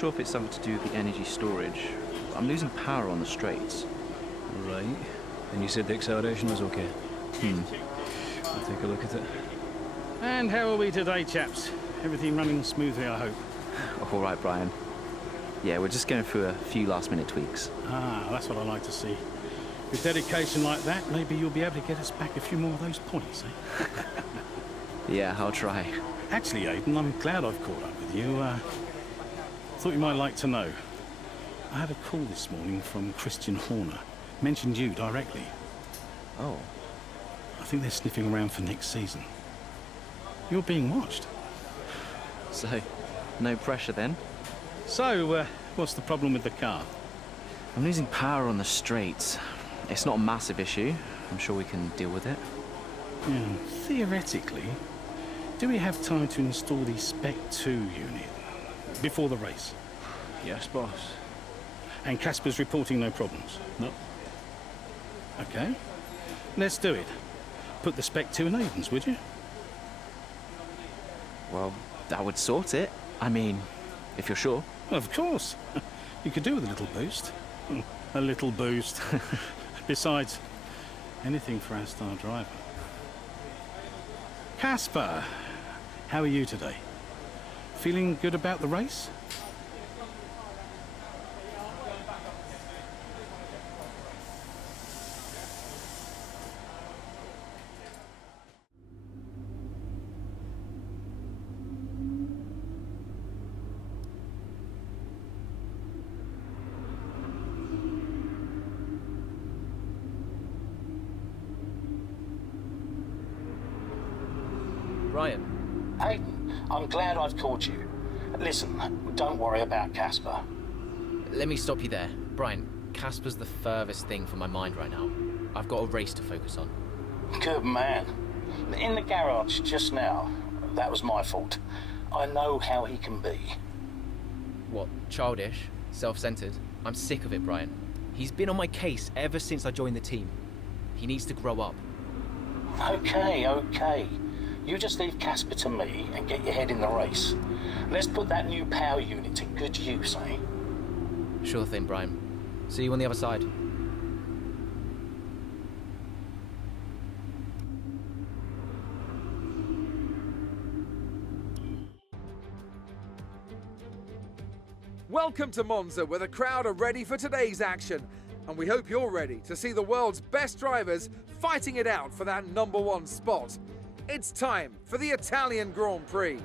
sure if it's something to do with the energy storage. I'm losing power on the straights. Right. And you said the acceleration was okay? I'll take a look at it. And how are we today, chaps? Everything running smoothly, I hope. All right, Brian. Yeah, we're just going through a few last-minute tweaks. Ah, that's what I like to see. With dedication like that, maybe you'll be able to get us back a few more of those points, eh? Yeah, I'll try. Actually, Aidan, I'm glad I've caught up with you. Thought you might like to know. I had a call this morning from Christian Horner. Mentioned you directly. Oh. I think they're sniffing around for next season. You're being watched. So, no pressure then? So, what's the problem with the car? I'm losing power on the straights. It's not a massive issue. I'm sure we can deal with it. Yeah, theoretically, do we have time to install the Spec 2 unit before the race? Yes, boss. And Casper's reporting no problems? No. Okay. Let's do it. Put the Spec 2 in Aiden's, would you? Well, that would sort it. I mean, if you're sure. Of course. You could do with a little boost. A little boost. Besides, anything for our star driver. Casper, how are you today? Feeling good about the race? Ryan. Aidan, I'm glad I've called you. Listen, don't worry about Casper. Let me stop you there. Brian, Casper's the furthest thing from my mind right now. I've got a race to focus on. Good man. In the garage just now, that was my fault. I know how he can be. What, childish? Self-centered? I'm sick of it, Brian. He's been on my case ever since I joined the team. He needs to grow up. Okay. You just leave Casper to me and get your head in the race. Let's put that new power unit to good use, eh? Sure thing, Brian. See you on the other side. Welcome to Monza, where the crowd are ready for today's action. And we hope you're ready to see the world's best drivers fighting it out for that #1 spot. It's time for the Italian Grand Prix.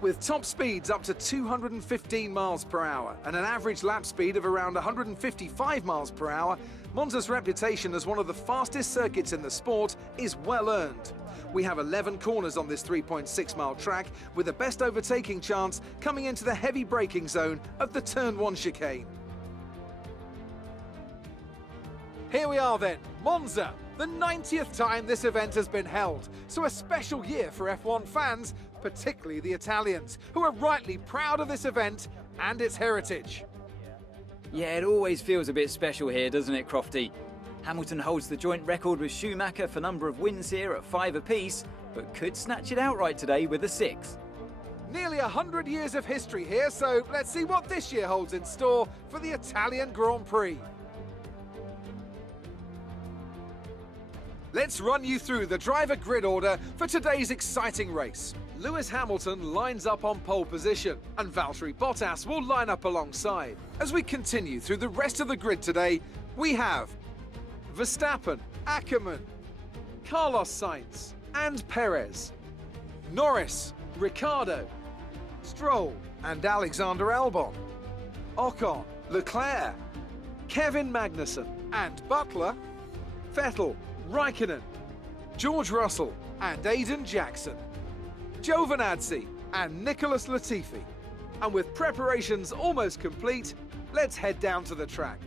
With top speeds up to 215 miles per hour and an average lap speed of around 155 miles per hour, Monza's reputation as one of the fastest circuits in the sport is well earned. We have 11 corners on this 3.6-mile track, with the best overtaking chance coming into the heavy braking zone of the Turn 1 chicane. Here we are then, Monza, the 90th time this event has been held, so a special year for F1 fans, particularly the Italians, who are rightly proud of this event and its heritage. Yeah, it always feels a bit special here, doesn't it, Crofty? Hamilton holds the joint record with Schumacher for number of wins here at 5 apiece, but could snatch it outright today with a 6. Nearly 100 years of history here, so let's see what this year holds in store for the Italian Grand Prix. Let's run you through the driver grid order for today's exciting race. Lewis Hamilton lines up on pole position, and Valtteri Bottas will line up alongside. As we continue through the rest of the grid today, we have Verstappen, Ackermann, Carlos Sainz, and Perez, Norris, Ricciardo, Stroll, and Alexander Albon, Ocon, Leclerc, Kevin Magnussen, and Butler, Vettel, Raikkonen, George Russell, and Aiden Jackson, Giovinazzi, and Nicholas Latifi. And with preparations almost complete, let's head down to the track.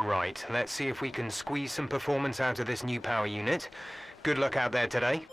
Right, let's see if we can squeeze some performance out of this new power unit. Good luck out there today.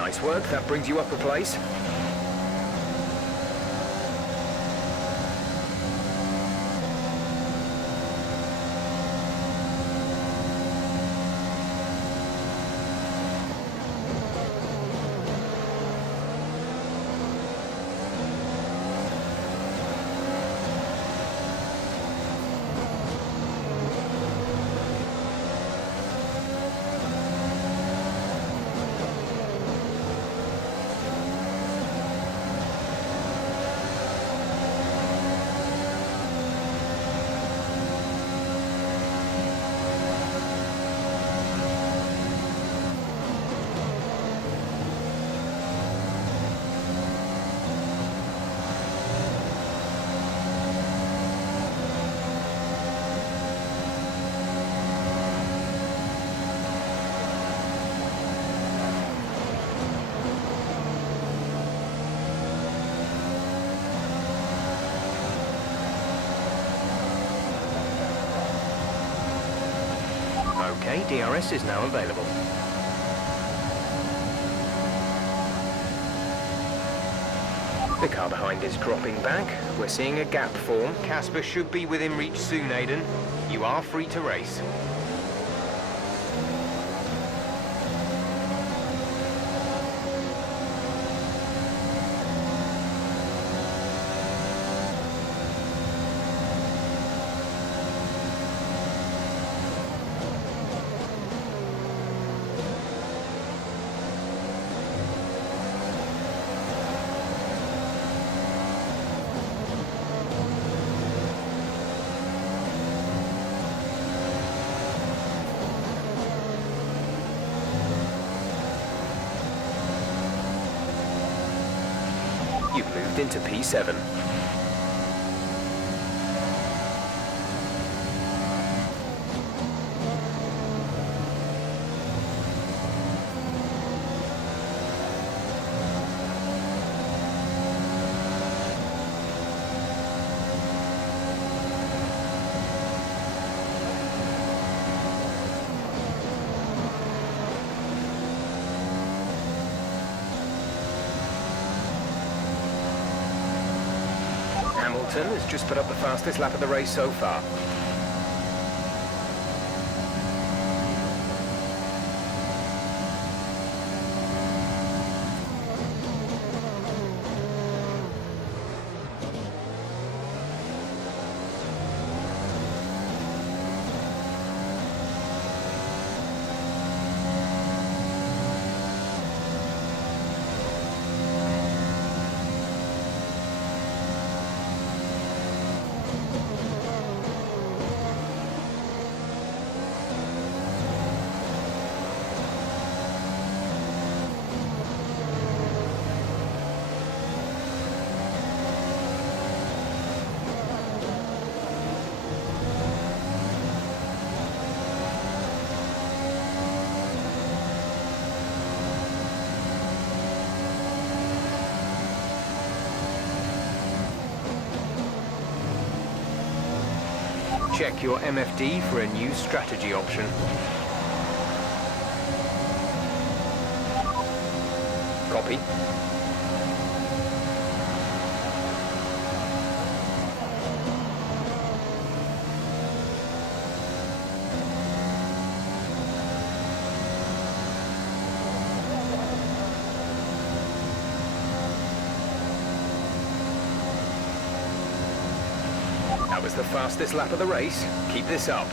Nice work, that brings you up a place. Okay, DRS is now available. The car behind is dropping back. We're seeing a gap form. Casper should be within reach soon, Aidan. You are free to race. You've moved into P7. Hamilton has just put up the fastest lap of the race so far. Check your MFD for a new strategy option. Copy. That was the fastest lap of the race. Keep this up.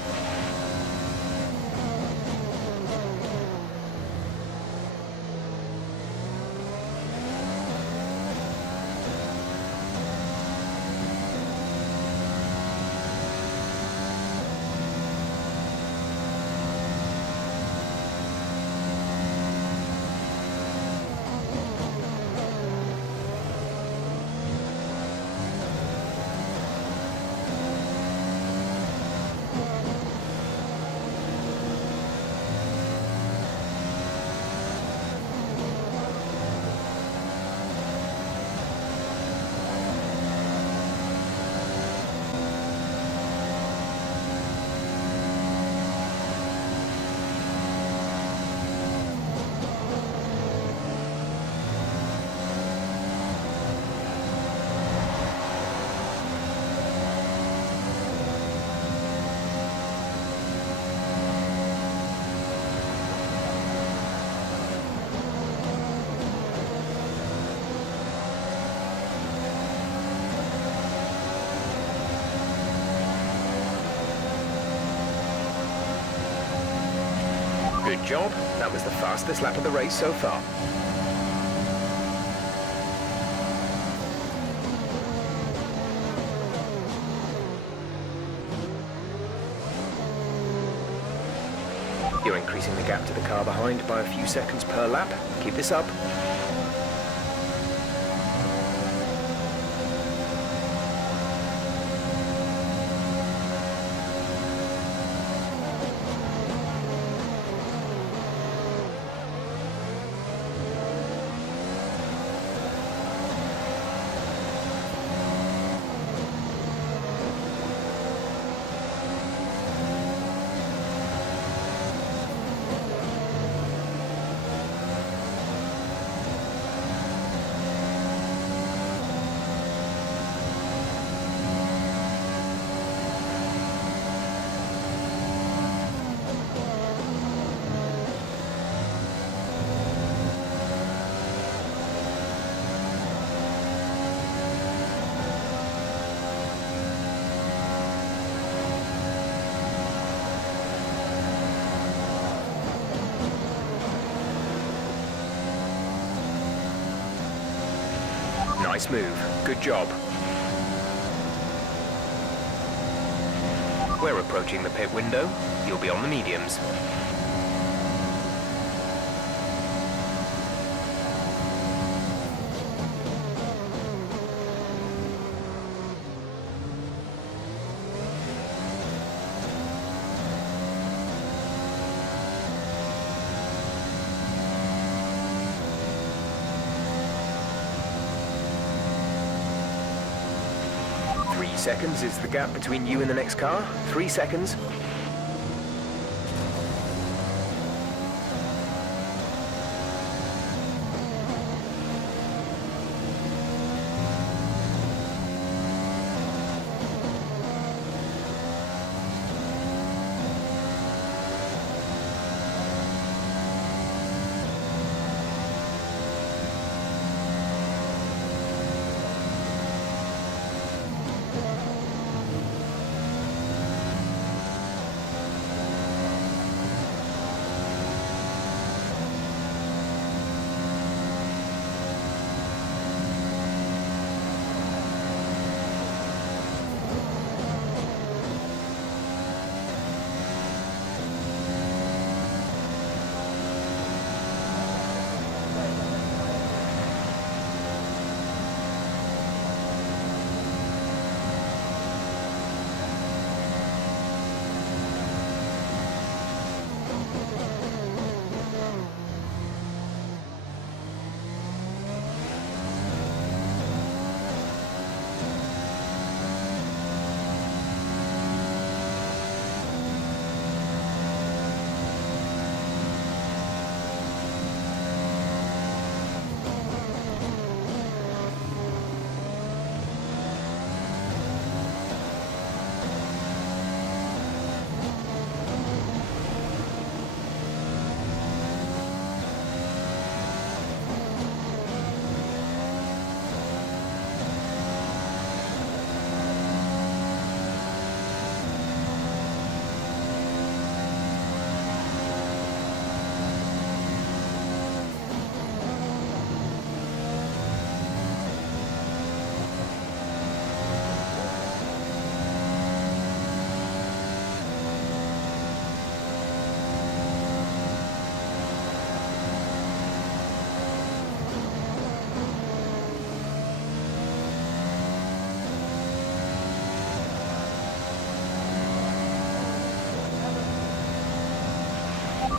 Good job. That was the fastest lap of the race so far. You're increasing the gap to the car behind by a few seconds per lap. Keep this up. Nice move. Good job. We're approaching the pit window. You'll be on the mediums. Seconds is the gap between you and the next car. 3 seconds.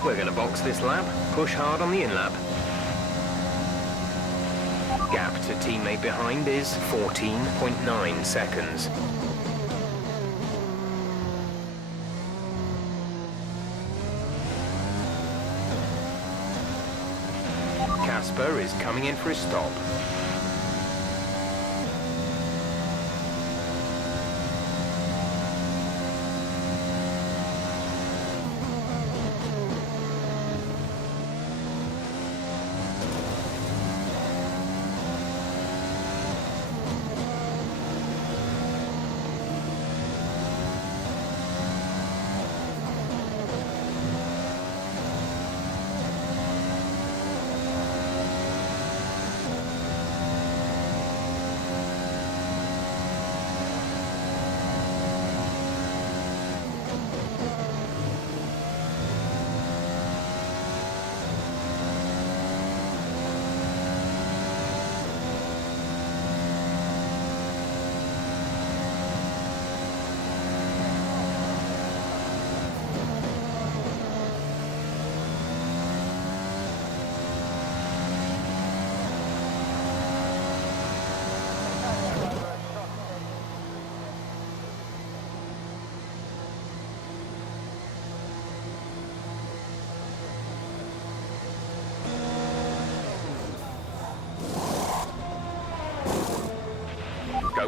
We're going to box this lap. Push hard on the in-lap. Gap to teammate behind is 14.9 seconds. Casper is coming in for a stop.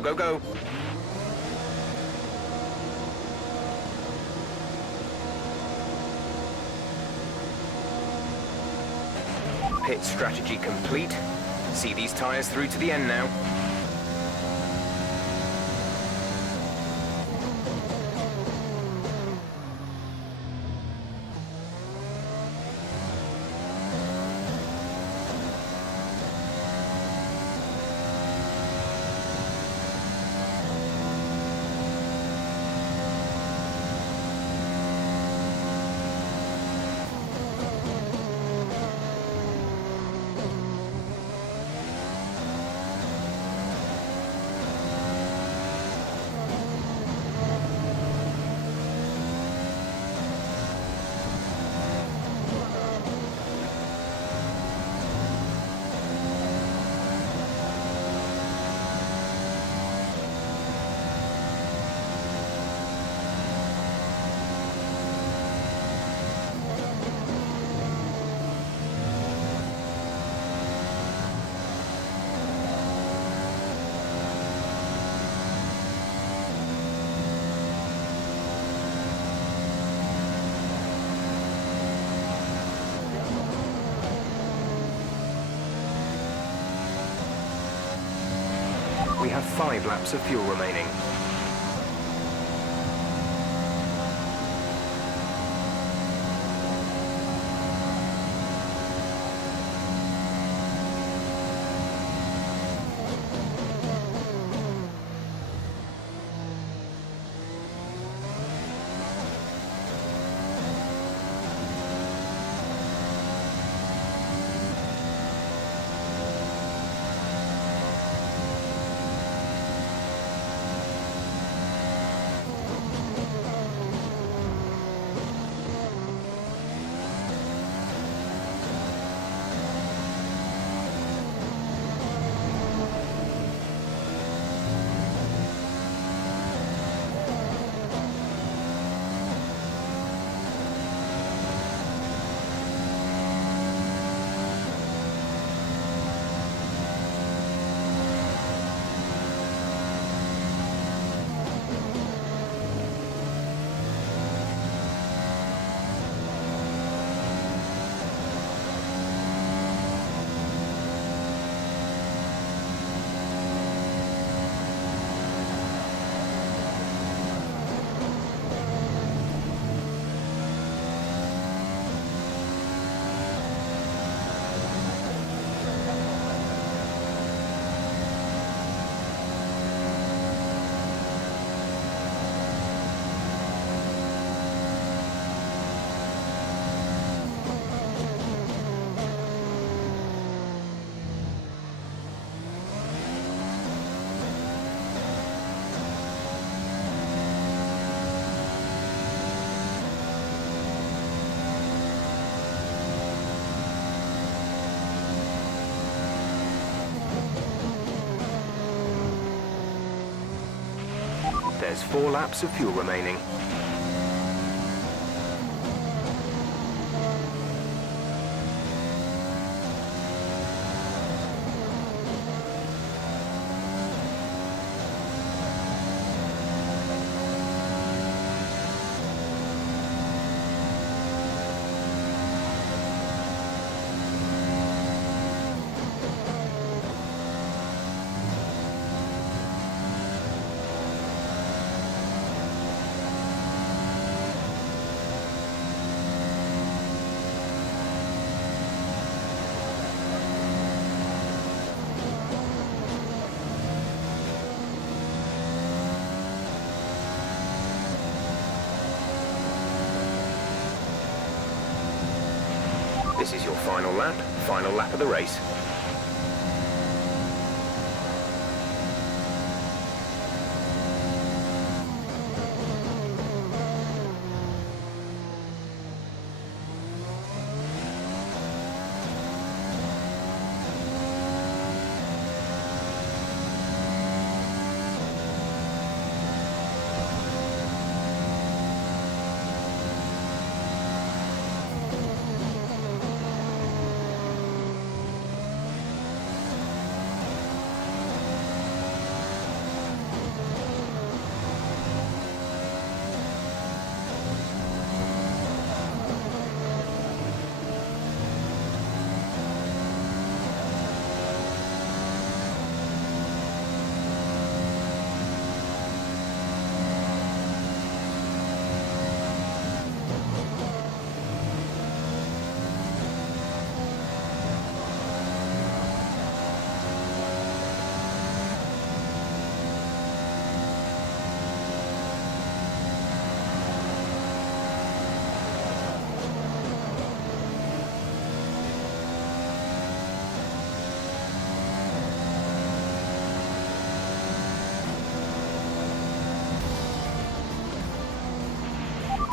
Go, go, go. Pit strategy complete. See these tyres through to the end now. We have 5 laps of fuel remaining. There's 4 laps of fuel remaining. This is your final lap of the race.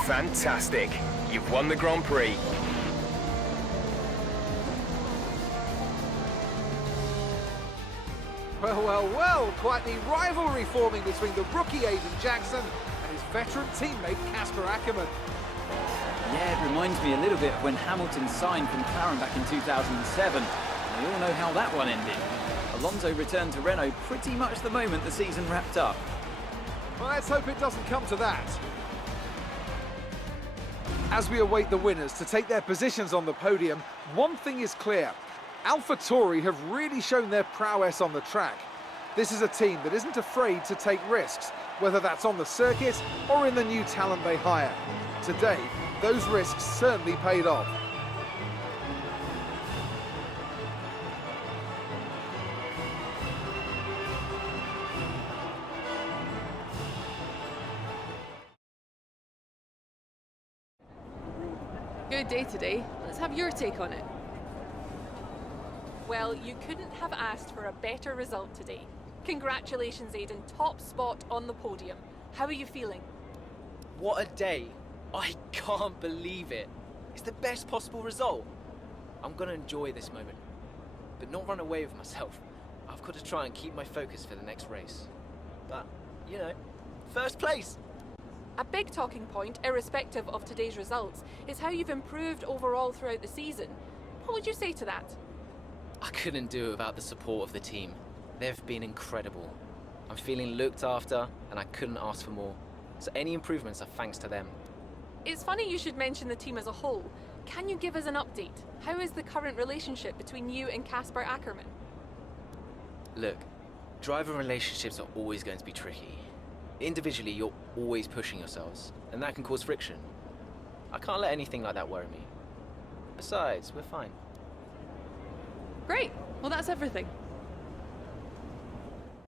Fantastic. You've won the Grand Prix. Well, well, well, quite the rivalry forming between the rookie Aiden Jackson and his veteran teammate Casper Ackermann. Yeah, it reminds me a little bit of when Hamilton signed from McLaren back in 2007. We all know how that one ended. Alonso returned to Renault pretty much the moment the season wrapped up. Well, let's hope it doesn't come to that. As we await the winners to take their positions on the podium, one thing is clear. AlphaTauri have really shown their prowess on the track. This is a team that isn't afraid to take risks, whether that's on the circuit or in the new talent they hire. Today, those risks certainly paid off. Good day today. Let's have your take on it. Well, you couldn't have asked for a better result today. Congratulations, Aiden. Top spot on the podium. How are you feeling? What a day. I can't believe it. It's the best possible result. I'm gonna enjoy this moment, but not run away with myself. I've got to try and keep my focus for the next race. But, you know, first place. A big talking point, irrespective of today's results, is how you've improved overall throughout the season. What would you say to that? I couldn't do it without the support of the team. They've been incredible. I'm feeling looked after, and I couldn't ask for more. So any improvements are thanks to them. It's funny you should mention the team as a whole. Can you give us an update? How is the current relationship between you and Casper Ackermann? Look, driver relationships are always going to be tricky. Individually, you're always pushing yourselves, and that can cause friction. I can't let anything like that worry me. Besides, we're fine. Great. Well, that's everything.